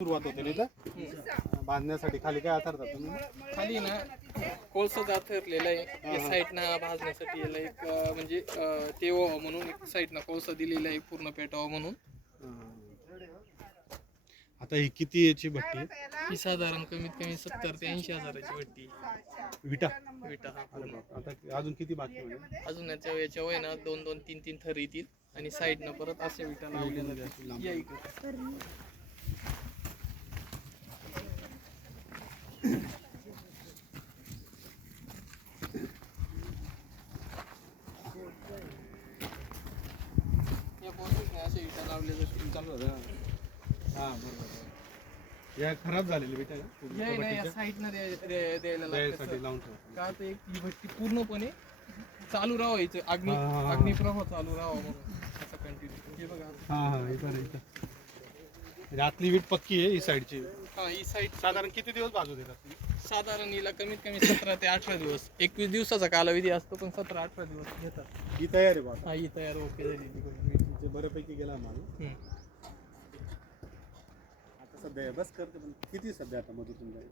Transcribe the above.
सुरुवात होते नाही तर बांधण्यासाठी खाली काय आथरतात तुम्ही? खाली ना कोळसा जाथरलेला आहे या साईडनं भाजण्यासाठी याला एक म्हणजे तेव्हा म्हणून एक साईडनं कोळसा दिलेला आहे पूर्ण पेटावा म्हणून. आता ही किती याची भट्टी आहे? ही साधारण कमीत कमी 70 ते 80 हजाराची भट्टी. विटा विटा हा पूर्ण. आता अजून किती बाकी आहे? अजून याच्या वय ना 2-2, 3-3 थर येतील आणि साईडनं परत असे विटा लावलेल्या जातील. या इकडे. या पोस्टने असे विटा लावल्या जातील. चालू झालं. हा बरोबर. या खराब झालेली विटा आहे का? या ना या साईडनं द्यायला द्यायसाठी लागतं. लावून ठेवा. का तर एक ही भट्टी पूर्णपणे चालू राहायचं हा. अग्निप्रवाह चालू राहावा म्हणून असं कंटिन्यू. हे बघा हा इथं म्हणजे आतली वीट पक्की आहे ही साईडची. हा ही साईड साधारण किती दिवस बाजू देतात तुम्ही? साधारण हिला कमीत कमी 17 ते 18 दिवस 21 दिवसाचा कालावधी असतो पण 17-18 दिवस घेतात. ही तयार आहे बा. हा ही तयार ओके झाली. तुमचे बऱ्यापैकी गेला माल. आता सध्या बस करते पण किती सध्या आता मधून तुमच्या